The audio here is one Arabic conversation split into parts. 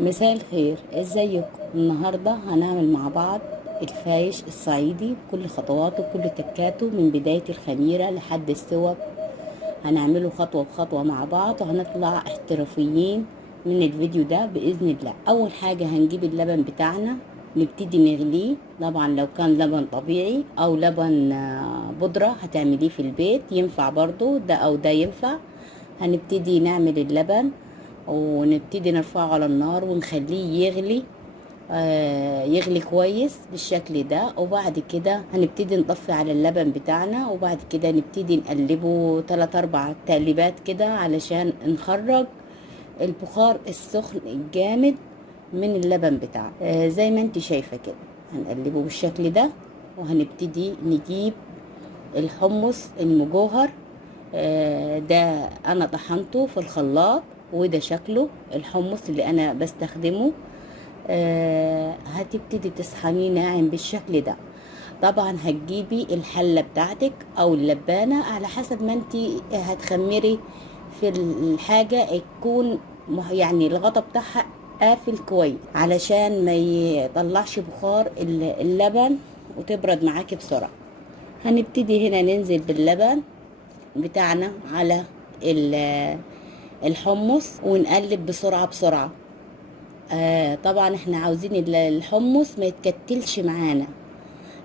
مساء الخير، ازيكم؟ النهارده هنعمل مع بعض الفايش الصعيدي بكل خطواته بكل تكاته من بداية الخميرة لحد السوى. هنعمله خطوة بخطوة مع بعض وهنطلع احترافيين من الفيديو ده بإذن الله. أول حاجة هنجيب اللبن بتاعنا نبتدي نغليه. طبعا لو كان لبن طبيعي أو لبن بودرة هتعمليه في البيت ينفع برضو، ده أو ده ينفع. هنبتدي نعمل اللبن ونبتدي نرفعه على النار ونخليه يغلي، يغلي كويس بالشكل ده. وبعد كده هنبتدي نطفي على اللبن بتاعنا، وبعد كده نبتدي نقلبه 3-4 تقليبات كده علشان نخرج البخار السخن الجامد من اللبن بتاعنا. زي ما انت شايفة كده هنقلبه بالشكل ده. وهنبتدي نجيب الحمص المجوهر، ده انا طحنته في الخلاط، وده شكله الحمص اللي انا بستخدمه. هتبتدي تسخنيه ناعم بالشكل ده. طبعا هتجيبي الحلة بتاعتك او اللبانة على حسب ما انت هتخمري في الحاجة، تكون يعني الغطا بتاعها قافل كويس علشان ما يطلعش بخار اللبن وتبرد معاكي بسرعة. هنبتدي هنا ننزل باللبن بتاعنا على الحمص ونقلب بسرعة بسرعة. طبعا احنا عاوزين الحمص ما يتكتلش معانا.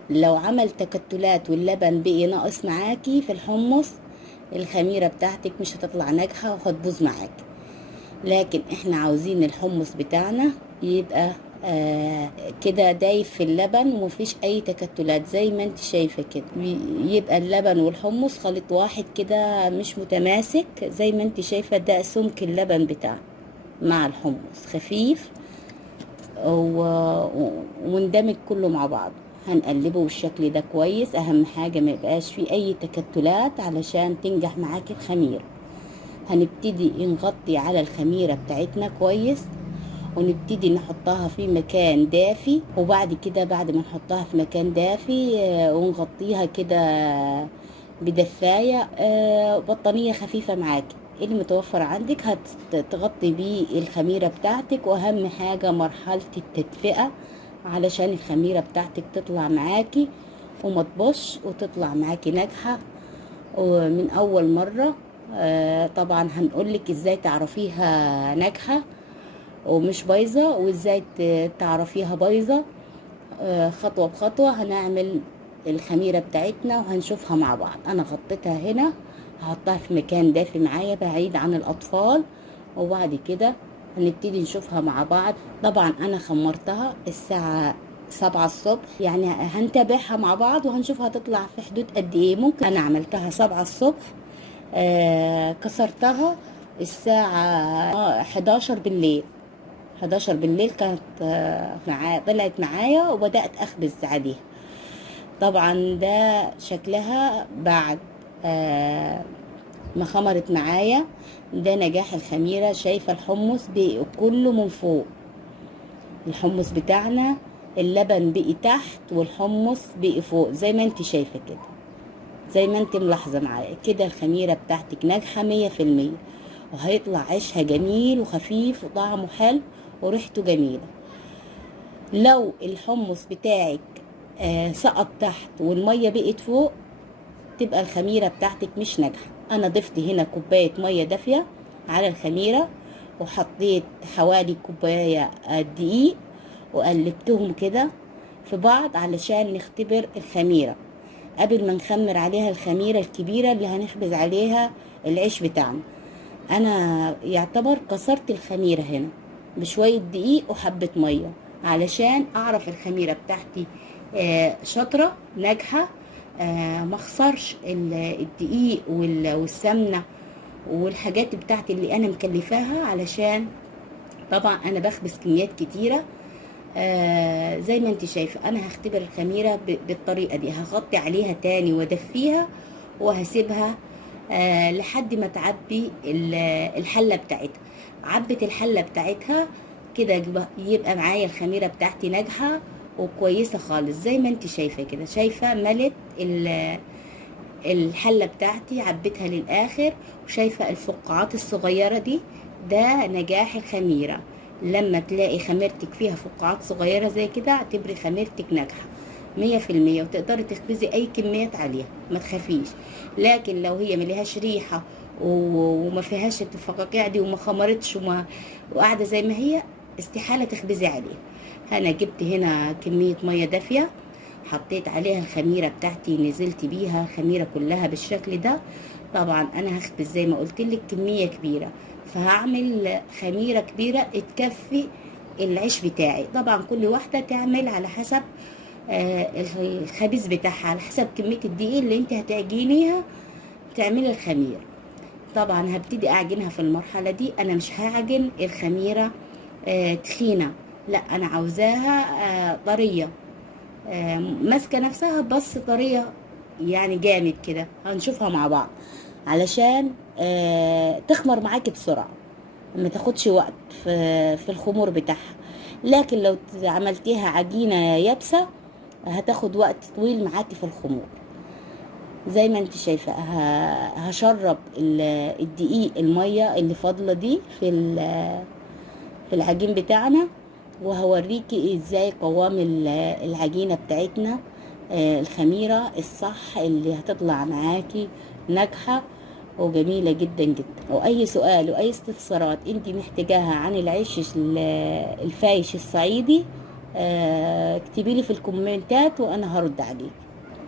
لو عمل تكتلات واللبن بقي ناقص معاكي في الحمص، الخميرة بتاعتك مش هتطلع ناجحة وهتبوظ معاكي. لكن احنا عاوزين الحمص بتاعنا يبقى كده دايب في اللبن ومفيش اي تكتلات زي ما انت شايفة كده. يبقى اللبن والحمص خليط واحد كده مش متماسك زي ما انت شايفة. ده سمك اللبن بتاعنا مع الحمص خفيف وندمج كله مع بعض. هنقلبه بالشكل ده كويس. اهم حاجة ما يبقاش فيه اي تكتلات علشان تنجح معاكي الخميرة. هنبتدي نغطي على الخميرة بتاعتنا كويس ونبتدي نحطها في مكان دافي. وبعد كده بعد ما نحطها في مكان دافي ونغطيها كده بدفاية، بطانية خفيفة معاكي اللي متوفر عندك هتغطي بيه الخميرة بتاعتك. واهم حاجة مرحلة التدفئة علشان الخميرة بتاعتك تطلع معاكي وما تبوظش وتطلع معاكي ناجحة ومن اول مرة. طبعا هنقولك ازاي تعرفيها ناجحة ومش بايظة، وازاي تعرفيها بايظة. خطوة بخطوة هنعمل الخميرة بتاعتنا وهنشوفها مع بعض. انا غطيتها هنا، هحطها في مكان دافي معايا بعيد عن الاطفال، وبعد كده هنبتدي نشوفها مع بعض. طبعا انا خمرتها الساعة 7 الصبح، يعني هنتابعها مع بعض وهنشوفها تطلع في حدود قد ايه. ممكن انا عملتها 7 الصبح، كسرتها الساعة 11 بالليل. 11 بالليل كانت معايا، طلعت معايا وبدأت أخبز عليها. طبعا ده شكلها بعد ما خمرت معايا. ده نجاح الخميرة. شايفة الحمص بقي كله من فوق. الحمص بتاعنا اللبن بقي تحت والحمص بقي فوق زي ما انت شايفة كده، زي ما انت ملاحظة معايا كده. الخميرة بتاعتك ناجحة 100%، وهيطلع عيشها جميل وخفيف وطعمه حلو وريحته جميلة. لو الحمص بتاعك سقط تحت والمية بقت فوق، تبقى الخميرة بتاعتك مش ناجحة. انا ضفت هنا كوباية مية دافية على الخميرة، وحطيت حوالي كوباية دقيق وقلبتهم كده في بعض علشان نختبر الخميرة قبل ما نخمر عليها الخميرة الكبيرة اللي هنخبز عليها العيش بتاعنا. انا يعتبر كسرت الخميرة هنا بشوية دقيق وحبة مية علشان اعرف الخميرة بتاعتي شاطرة ناجحة. ما اخسرش الدقيق والسمنة والحاجات بتاعتي اللي انا مكلفاها، علشان طبعا انا بخبز كميات كتيرة. زي ما انت شايفة انا هختبر الخميرة بالطريقة دي. هغطي عليها تاني وادفيها وهسيبها لحد ما تعبي الحلة بتاعتها. عبت الحلة بتاعتها كده يبقى معايا الخميرة بتاعتي ناجحة وكويسة خالص زي ما انت شايفة كده. شايفة ملت الحلة بتاعتي، عبيتها للآخر، وشايفة الفقاعات الصغيرة دي. ده نجاح الخميرة. لما تلاقي خميرتك فيها فقاعات صغيرة زي كده اعتبري خميرتك ناجحة 100%، وتقدري تخبزي اي كميات عليها، ما تخافيش. لكن لو هي مليهاش ريحة وما فيهاش الفقاقيع دي وما خمرتش وقاعدة زي ما هي، استحالة تخبزي عليها. انا جبت هنا كمية مية دافية، حطيت عليها الخميرة بتاعتي، نزلت بيها الخميرة كلها بالشكل ده. طبعا انا هخبز زي ما قلت لك كمية كبيرة، فهعمل خميرة كبيرة تكفي العيش بتاعي. طبعا كل واحدة تعمل على حسب الخبيز بتاعها، على حسب كمية الدقيق اللي انت هتعجنيها تعملي الخميرة. طبعا هبتدي اعجنها في المرحلة دي. انا مش هعجن الخميرة تخينة، لا انا عاوزاها طرية، ماسكة نفسها بس طرية، يعني جامد كده. هنشوفها مع بعض علشان تخمر معاكي بسرعة، ما تاخدش وقت في الخمور بتاعها. لكن لو عملتيها عجينة يابسة هتاخد وقت طويل معاكي في الخمور. زي ما انت شايفة هشرب الدقيق المية اللي فاضلة دي في العجين بتاعنا، وهوريكي ازاي قوام العجينة بتاعتنا الخميرة الصح اللي هتطلع معاكي ناجحة وجميلة جدا جدا. واي سؤال واي استفسارات انت محتاجاها عن العيش الفايش الصعيدي اكتبيلي في الكومنتات وانا هرد عليك.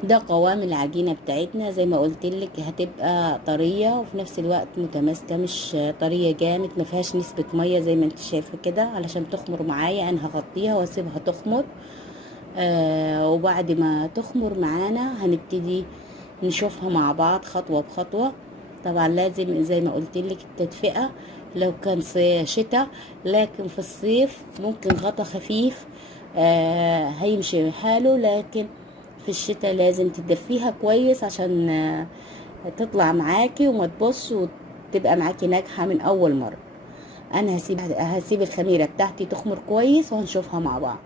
ده قوام العجينة بتاعتنا، زي ما قلت لك هتبقى طرية وفي نفس الوقت متماسكة، مش طرية جامد، ما فيهاش نسبة مية زي ما انت شايفة كده. علشان تخمر معايا انا هغطيها واسيبها تخمر. وبعد ما تخمر معانا هنبتدي نشوفها مع بعض خطوة بخطوة. طبعا لازم زي ما قلت لك التدفئة لو كان شتاء، لكن في الصيف ممكن غطا خفيف هيمشي حاله، لكن في الشتاء لازم تدفيها كويس عشان تطلع معاكي وما تبص وتبقى معاكي ناجحة من اول مرة. انا هسيب الخميرة بتاعتي تخمر كويس وهنشوفها مع بعض.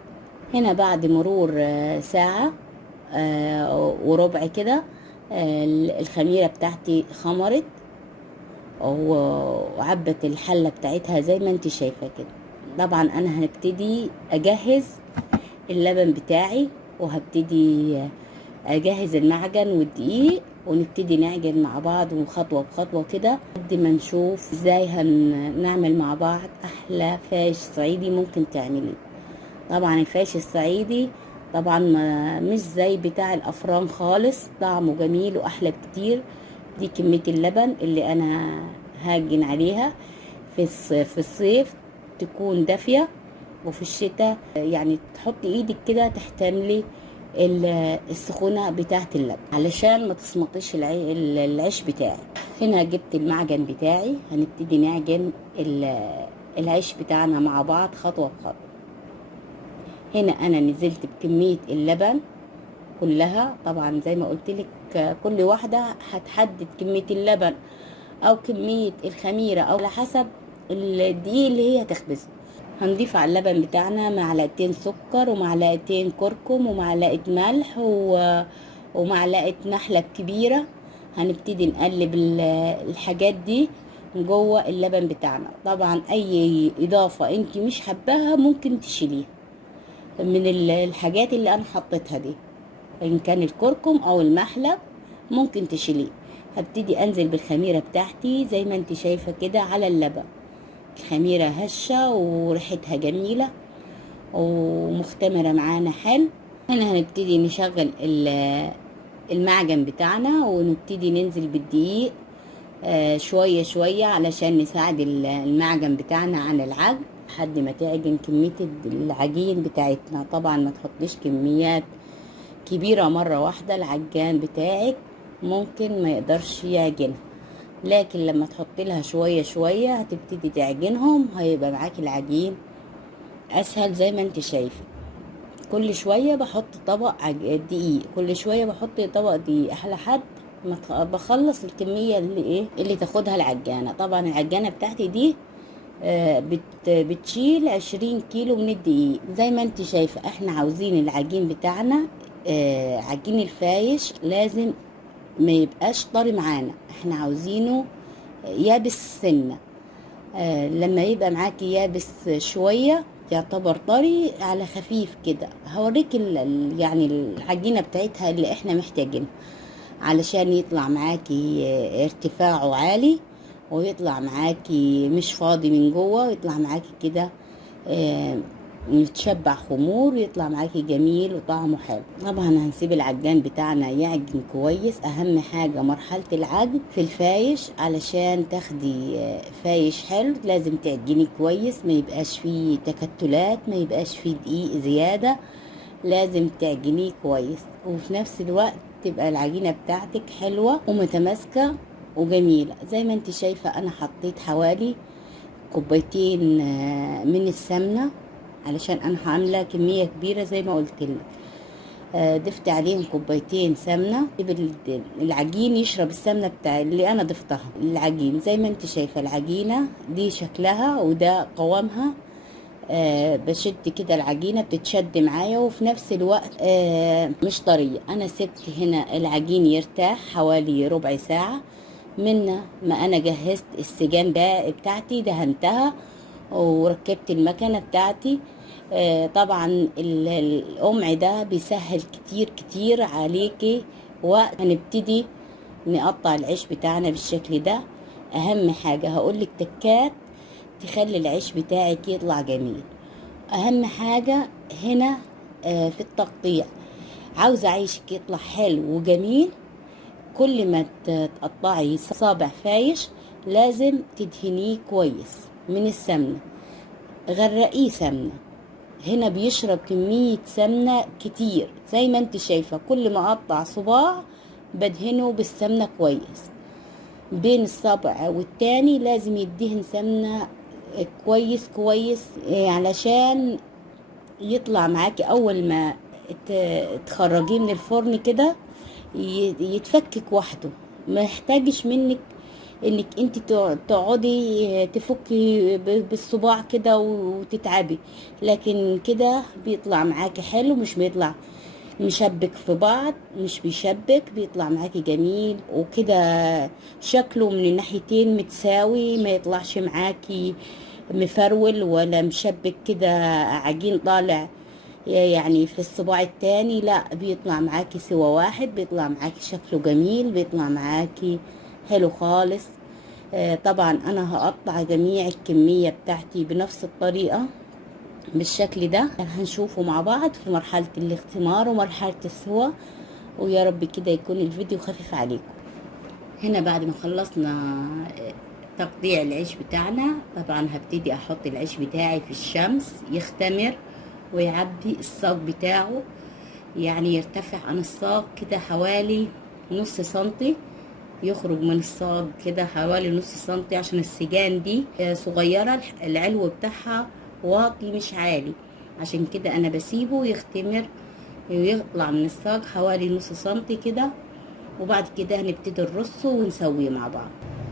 هنا بعد مرور ساعة وربع كده الخميرة بتاعتي خمرت وعبت الحلة بتاعتها زي ما انت شايفة كده. طبعا انا هنبتدي اجهز اللبن بتاعي، وهبتدي اجهز المعجن والدقيق، ونبتدي نعجن مع بعض وخطوة بخطوة كده لحد ما نشوف ازاي هنعمل مع بعض احلى فايش صعيدي ممكن تعمليه. طبعا الفايش الصعيدي طبعا مش زي بتاع الافران خالص، طعمه جميل واحلى بكتير. دي كمية اللبن اللي انا هاجن عليها. في الصيف تكون دافية، وفي الشتاء يعني تحطي ايدك كده تحتملي السخونة بتاعة اللبن علشان ما تصمطيش العيش بتاعي. هنا جبت المعجن بتاعي، هنبتدي نعجن العيش بتاعنا مع بعض خطوة بخطوة. هنا انا نزلت بكمية اللبن كلها. طبعا زي ما قلت لك كل واحدة هتحدد كمية اللبن او كمية الخميرة او على حسب الدقيق اللي هي تخبزه. هنضيف على اللبن بتاعنا معلقتين سكر ومعلقتين كركم ومعلقة ملح ومعلقة نحلة كبيرة. هنبتدي نقلب الحاجات دي جوه اللبن بتاعنا. طبعا اي اضافة انت مش حباها ممكن تشيليها من الحاجات اللي انا حطيتها دي، ان كان الكركم او المحلى ممكن تشيليه. هبتدي انزل بالخميرة بتاعتي زي ما انت شايفة كده على اللبن. الخميرة هشة وريحتها جميلة ومختمرة معانا حلو. هنا هنبتدي نشغل المعجن بتاعنا ونبتدي ننزل بالدقيق شوية شوية علشان نساعد المعجن بتاعنا عن العجن لحد ما تعجن كمية العجين بتاعتنا. طبعا ما تحطيش كميات كبيرة مرة واحدة، العجان بتاعك ممكن ما يقدرش يعجنها، لكن لما تحط لها شوية شوية هتبتدي تعجنهم، هيبقى معاكي العجين اسهل. زي ما انت شايفة كل شوية بحط طبق دقيق، كل شوية بحط طبق دقيق على حد ما بخلص الكمية اللي تاخدها العجانة. طبعا العجانة بتاعتي دي بتشيل 20 كيلو من الدقيق. زي ما انت شايفة احنا عاوزين العجين بتاعنا عجين الفايش لازم ما يبقاش طري معانا، احنا عاوزينه يابس سنة. لما يبقى معاكي يابس شوية يعتبر طري على خفيف كده، هوريك يعني العجينة بتاعتها اللي احنا محتاجينها علشان يطلع معاكي ارتفاعه عالي، ويطلع معاكي مش فاضي من جوه، ويطلع معاكي كده متشبع خمور، يطلع معاكي جميل وطعمه حلو. طبعا هنسيب العجان بتاعنا يعجن كويس. اهم حاجة مرحلة العجن في الفايش، علشان تاخدي فايش حلو لازم تعجني كويس، ما يبقاش فيه تكتلات، ما يبقاش فيه دقيق زيادة، لازم تعجنيه كويس. وفي نفس الوقت تبقى العجينة بتاعتك حلوة ومتماسكة وجميلة. زي ما انت شايفة انا حطيت حوالي كوبايتين من السمنة، علشان انا عاملة كمية كبيرة زي ما قلت لك. ضفت عليهم كوبايتين سمنة، العجين يشرب السمنة بتاع اللي انا ضفتها. العجين زي ما انت شايفة العجينة دي شكلها وده قوامها. بشد كده العجينة بتتشد معايا، وفي نفس الوقت مش طرية. انا سبت هنا العجين يرتاح حوالي ربع ساعة من ما انا جهزت السجان بتاعتي، دهنتها وركبت المكنة بتاعتي. طبعا القمع ده بيسهل كتير كتير عليكي وقت. هنبتدي نقطع العيش بتاعنا بالشكل ده. اهم حاجة هقولك تكات تخلي العيش بتاعك يطلع جميل. اهم حاجة هنا في التقطيع، عاوزة عيشك يطلع حلو وجميل، كل ما تقطعي صابع فايش لازم تدهنيه كويس من السمنة، غرقيه سمنة. هنا بيشرب كمية سمنة كتير زي ما انت شايفة، كل ما اقطع صباع بدهنه بالسمنة كويس. بين الصابع والتاني لازم يدهن سمنة كويس كويس، علشان يطلع معاكي اول ما تخرجيه من الفرن كده يتفكك وحده، ما يحتاجش منك انك انت تقعدي تفكي بالصباع كده وتتعبي. لكن كده بيطلع معاكي حلو، مش بيطلع مشبك في بعض، مش بيشبك، بيطلع معاكي جميل وكده شكله من الناحيتين متساوي، ما يطلعش معاكي مفرول ولا مشبك كده عجين طالع يعني في الصباع التاني. لا، بيطلع معاكي سوا واحد، بيطلع معاكي شكله جميل، بيطلع معاكي حلو خالص. طبعا انا هقطع جميع الكمية بتاعتي بنفس الطريقة بالشكل ده. هنشوفه مع بعض في مرحلة الاختمار ومرحلة السوا، ويا رب كده يكون الفيديو خفيف عليكم. هنا بعد ما خلصنا تقطيع العيش بتاعنا، طبعا هبتدي احط العيش بتاعي في الشمس يختمر ويعبي الصاج بتاعه، يعني يرتفع عن الصاج كده حوالي نص سنتي، يخرج من الصاج كده حوالي نص سنتي، عشان السجان دي صغيرة العلو بتاعها واطي مش عالي، عشان كده انا بسيبه يختمر ويطلع من الصاج حوالي نص سنتي كده. وبعد كده هنبتدي نرصه ونسويه مع بعض.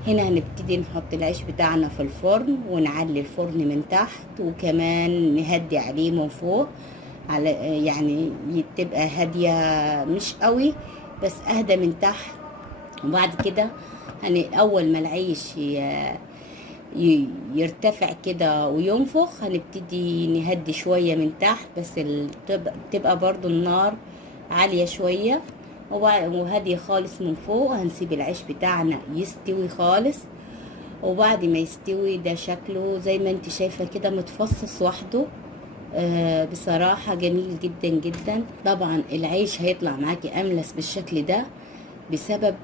هنا هنبتدي نحط العيش بتاعنا في الفرن ونعلي الفرن من تحت، وكمان نهدي عليه من فوق، على يعني تبقى هادية مش قوي بس اهدى من تحت. وبعد كده اول ما العيش يرتفع كده وينفخ، هنبتدي نهدي شوية من تحت، بس تبقى برضو النار عالية شوية وهادية خالص من فوق. هنسيب العيش بتاعنا يستوي خالص، وبعد ما يستوي ده شكله زي ما انت شايفة كده متفصص وحده. بصراحة جميل جدا جدا. طبعا العيش هيطلع معاكي املس بالشكل ده بسبب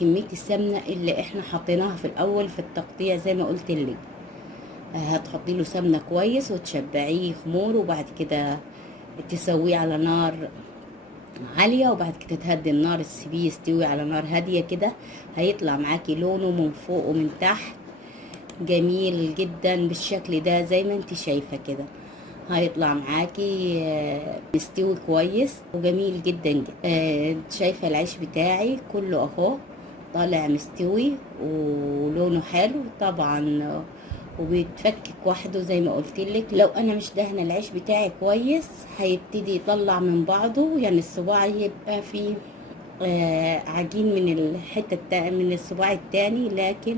كمية السمنة اللي احنا حطيناها في الاول في التقطيع. زي ما قلت لك هتحطي له سمنة كويس وتشبعيه خمور، وبعد كده تسويه على نار عالية، وبعد كده تهدي النار تسيبيه يستوي على نار هادية كده. هيطلع معاكي لونه من فوق ومن تحت جميل جدا بالشكل ده زي ما انت شايفة كده. هيطلع معاكي مستوي كويس وجميل جدا جدا. شايفة العيش بتاعي كله اهو طالع مستوي ولونه حلو طبعا، وبيتفكك وحده زي ما قلت لك. لو انا مش دهنه العيش بتاعي كويس هيبتدي يطلع من بعضه، يعني الصباع يبقى فيه عجين من الحته من الصباع التاني، لكن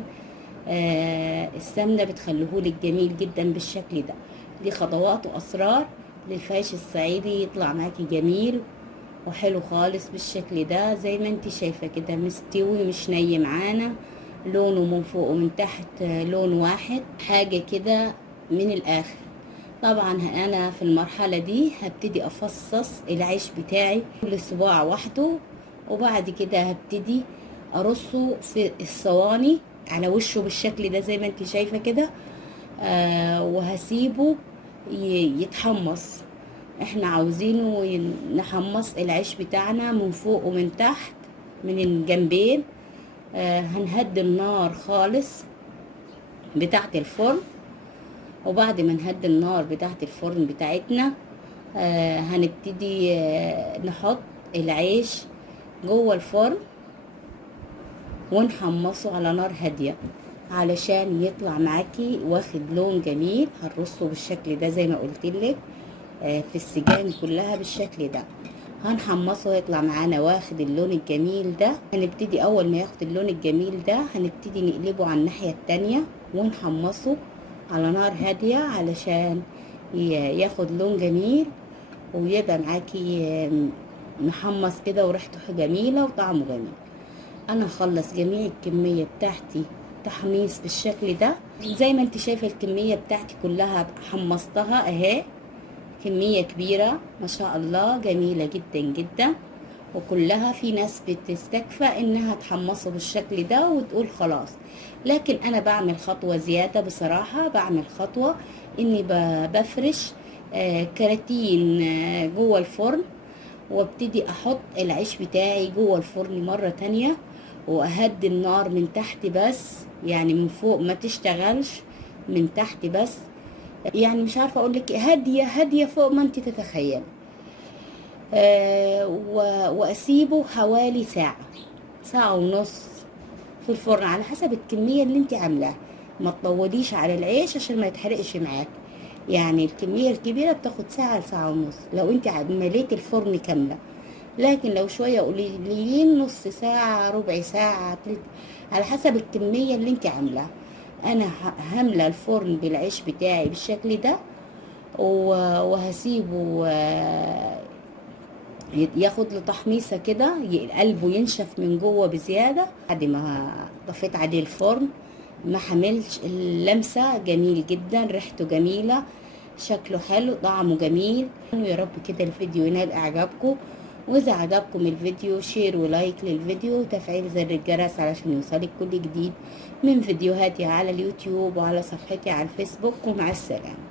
السمنة بتخليهولك جميل جدا بالشكل ده. دي خطوات واسرار للفايش الصعيدي يطلع معاكي جميل وحلو خالص بالشكل ده. زي ما انت شايفة كده مستوي مش ني معانا، لونه من فوق ومن تحت لون واحد، حاجة كده من الاخر. طبعا انا في المرحلة دي هبتدي افصص العيش بتاعي كل صباع وحده، وبعد كده هبتدي ارصه في الصواني على وشه بالشكل ده زي ما انت شايفة كده. وهسيبه يتحمص. احنا عاوزينه نحمص العيش بتاعنا من فوق ومن تحت من الجنبين. هنهدي النار خالص بتاعت الفرن، وبعد ما نهدي النار بتاعت الفرن بتاعتنا هنبتدي نحط العيش جوه الفرن ونحمصه على نار هادية علشان يطلع معاكي واخد لون جميل. هنرصه بالشكل ده زي ما قلتلك في السجان كلها بالشكل ده. هنحمصه يطلع معانا واخد اللون الجميل ده. هنبتدي اول ما ياخد اللون الجميل ده هنبتدي نقلبه على الناحية التانية ونحمصه على نار هادية علشان ياخد لون جميل ويبقى معاكي محمص كده وريحته جميلة وطعمه جميل. انا هخلص جميع الكمية بتاعتي تحميص بالشكل ده. زي ما انت شايفة الكمية بتاعتي كلها حمصتها اهي، كمية كبيرة ما شاء الله جميلة جدا جدا. وكلها في ناس بتستكفى انها تحمصه بالشكل ده وتقول خلاص، لكن انا بعمل خطوة زيادة بصراحة. بعمل خطوة اني بفرش كراتين جوه الفرن، وابتدي احط العيش بتاعي جوه الفرن مرة تانية، واهدي النار من تحت بس، يعني من فوق ما تشتغلش، من تحت بس. يعني مش عارفة اقولك هادية هادية فوق ما انت تتخيل. واسيبه حوالي ساعة، ساعة ونص في الفرن على حسب الكمية اللي انت عاملاها. ما تطوليش على العيش عشان ما يتحرقش معاك. يعني الكمية الكبيرة بتاخد ساعة لساعة ونص لو انت مليت الفرن كاملة، لكن لو شوية قليلين نص ساعة ربع ساعة على حسب الكمية اللي انت عاملاها. انا هملى الفرن بالعيش بتاعي بالشكل ده، وهسيبه ياخد له تحميصه كده، قلبه ينشف من جوه بزياده. بعد ما طفيت عليه الفرن ما حملش اللمسه، جميل جدا، ريحته جميله، شكله حلو، طعمه جميل. يا رب كده الفيديو ينال اعجابكم، واذا عجبكم الفيديو شير ولايك للفيديو وتفعيل زر الجرس علشان يوصلك كل جديد من فيديوهاتي على اليوتيوب وعلى صفحتي على الفيسبوك. ومع السلامه.